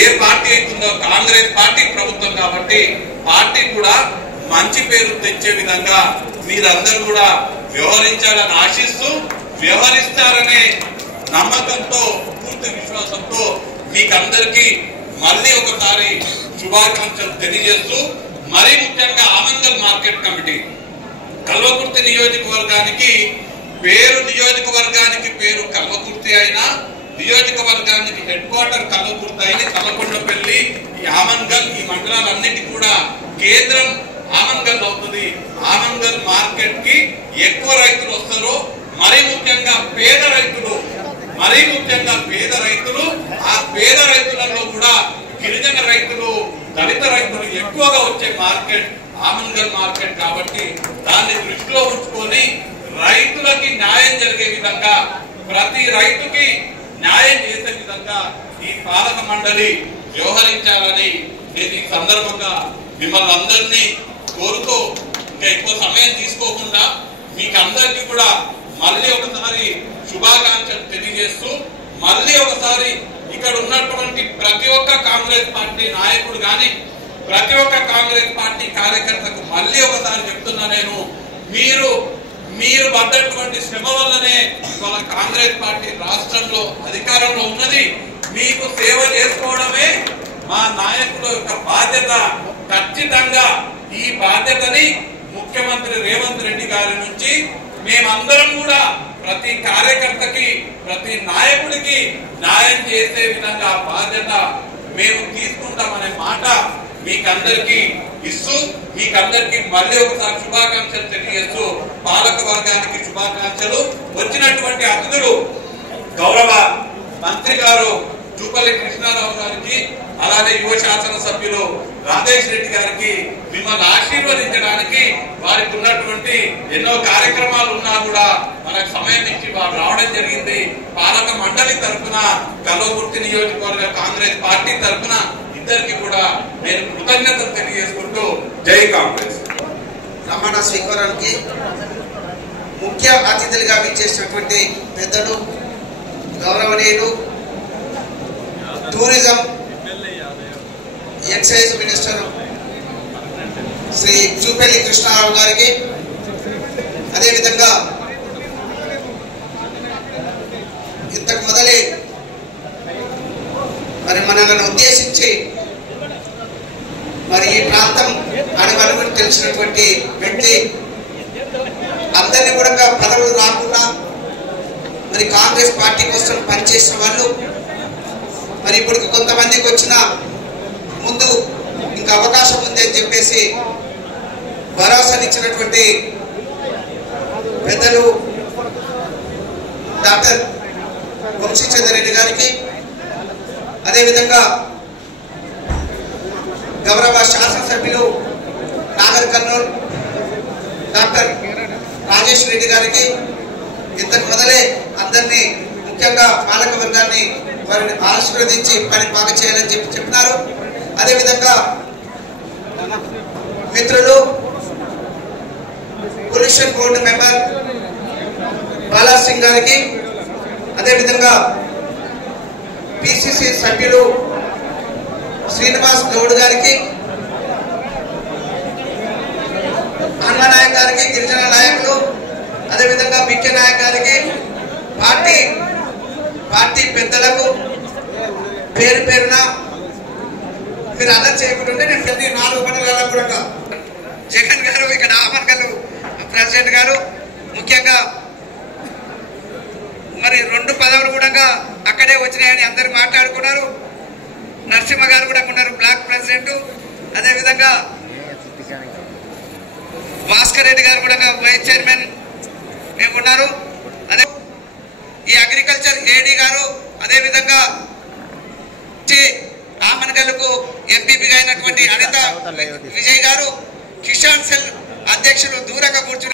ఏ party అవుతుందో Congress party ప్రభుత్వం కాబట్టి పార్టీ కూడా మంచి పేరు తెచ్చే విధంగా మీరందరూ కూడా వ్యవహరించాలని ఆశిస్తూ వ్యవహరిస్తారనే నమ్మకంతో పూర్తి విశ్వాసంతో మీకందరికీ మళ్ళీ ఒకసారి శుభాకాంక్షలు తెలియజేస్తూ మరీ ముఖ్యంగా ఆమంగల్ మార్కెట్ కమిటీ కల్వకుర్తి నియోజకవర్గానికి పేరు కల్వకుర్తి అయినా నియోజకవర్గానికి హెడ్ క్వార్టర్ కల్వకుర్తి అయిన కల్లకొండపల్లి ఈ ఆమంగల్ ఈ మండలాలన్నిటి కూడా కేంద్రం ఆమంగల్ అవుతుంది. ఆమంగల్ మార్కెట్ కి ఎక్కువ రైతులు వస్తారు. మరీ ముఖ్యంగా పేద రైతులు ఆ పేద రైతులలో కూడా గిరిజన రైతులు దళిత రైతులు ఎక్కువగా వచ్చే మార్కెట్ ఆమంగల్ మార్కెట్ కాబట్టి దాన్ని దృష్టిలో ఉంచుకొని రైతులకి న్యాయం జరిగే విధంగా ప్రతి రైతుకి న్యాయం చేసే విధంగా ఈ పాలక మండలి వ్యవహరించాలని నేను ఈ సందర్భంగా మిమ్మల్ని అందరినీ కోరుతూ ఇంకా ఎక్కువ సమయం తీసుకోకుండా మీకు అందరికీ కూడా మళ్ళీ ఒకసారి శుభాకాంక్షలు తెలియజేస్తూ మళ్ళీ ఒకసారి ఇక్కడ ఉన్నటువంటి ప్రతి ఒక్క కాంగ్రెస్ పార్టీ నాయకుడు కానీ ప్రతి ఒక్క కాంగ్రెస్ పార్టీ కార్యకర్తకు మళ్ళీ ఒకసారి చెప్తున్నా నేను మీరు పడ్డటువంటి శ్రమ వల్లనే ఇవాళ కాంగ్రెస్ పార్టీ రాష్ట్రంలో అధికారంలో ఉన్నది. మీకు సేవ చేసుకోవడమే మా నాయకుల యొక్క బాధ్యత. ఖచ్చితంగా ఈ బాధ్యతని ముఖ్యమంత్రి రేవంత్ రెడ్డి గారి నుంచి మేమందరం కూడా ప్రతి కార్యకర్తకి ప్రతి నాయకుడికి న్యాయం చేసే విధంగా బాధ్యత మేము తీసుకుంటామనే మాట మీకందరికీ ఇస్తూ మీకందరికీ మళ్ళీ ఒకసారి శుభాకాంక్షలు తెలియజేస్తూ పాలక వర్గానికి శుభాకాంక్షలు. వచ్చినటువంటి అతిథులు గౌరవ మంత్రి గారు జూపల్లి కృష్ణారావు గారికి అలానే యువ శాసన సభ్యులు రాజేష్ రెడ్డి గారికి మిమ్మల్ని ఆశీర్వదించడానికి వారికి ఉన్నటువంటి ఎన్నో కార్యక్రమాలు ఉన్నా కూడా మనకు సమయం ఇచ్చి వారు రావడం జరిగింది. పాలక మండలి తరఫున కల్వకుర్తి నియోజకవర్గ కాంగ్రెస్ పార్టీ తరఫున ఇద్దరికి కూడా నేను కృతజ్ఞతలు తెలియజేసుకుంటూ జై కాంగ్రెస్. ప్రమాణ స్వీకారానికి ముఖ్య అతిథులుగా విచ్చేసినటువంటి పెద్దలు గౌరవనీయులు tourism excise minister Shri Jupally Krishna Rao గారికి అదేవిధంగా ఇంతకు మొదలే మరి మనల్ని ఉద్దేశించి మరి ఈ ప్రాంతం అణువణువుని తెలిసినటువంటి వ్యక్తి అందరినీ కూడా పదవులు రాకుండా మరి కాంగ్రెస్ పార్టీ కోసం పనిచేసిన వాళ్ళు మరి ఇప్పుడు కొంతమందికి వచ్చిన ముందు ఇంకా అవకాశం ఉంది అని చెప్పేసి భరోసానిచ్చినటువంటి పెద్దలు డాక్టర్ వంశీచంద్ర రెడ్డి గారికి అదేవిధంగా గౌరవ శాసనసభ్యులు నాగర్ కర్నూలు డాక్టర్ రాజేష్ రెడ్డి గారికి ఇంతకు మొదలే అందరినీ ముఖ్యంగా పాలక వర్గాన్ని వారిని ఆశీర్వదించి పని బాగా చేయాలని చెప్పినారు. అదేవిధంగా మిత్రులు pollution board member Bala Singh గారికి అదేవిధంగా పిసిసి సభ్యులు శ్రీనివాస్ గౌడ్ గారికి హనుమనాయక్ గారికి గిరిజన నాయకులు అదేవిధంగా బిక్కే నాయక్ గారికి పార్టీ పెద్దలకు పేరు పేరున మీరు అర్థం చేయకుంటుంటే నేను ప్రతి 4 మండలాలకు కూడా జగన్ గారు ఇక్కడ ఆమన్గల్ ప్రెసిడెంట్ గారు ముఖ్యంగా మరి 2 పదవులు కూడా అక్కడే వచ్చినాయని అందరు మాట్లాడుకున్నారు. నరసింహ గారు కూడా ఉన్నారు బ్లాక్ ప్రెసిడెంట్. అదేవిధంగా భాస్కర్ రెడ్డి గారు కూడా వైస్ చైర్మన్ మేము ఉన్నారు. అదే ఈ అగ్రికల్చర్ ఏడీ గారు అదేవిధంగా ఆమన్గల్కు ఎంపీపీగా అయినటువంటి అనిత విజయ్ గారు కిసాన్ సెల్ అధ్యక్షులు దూరంగా కూర్చున్నారు.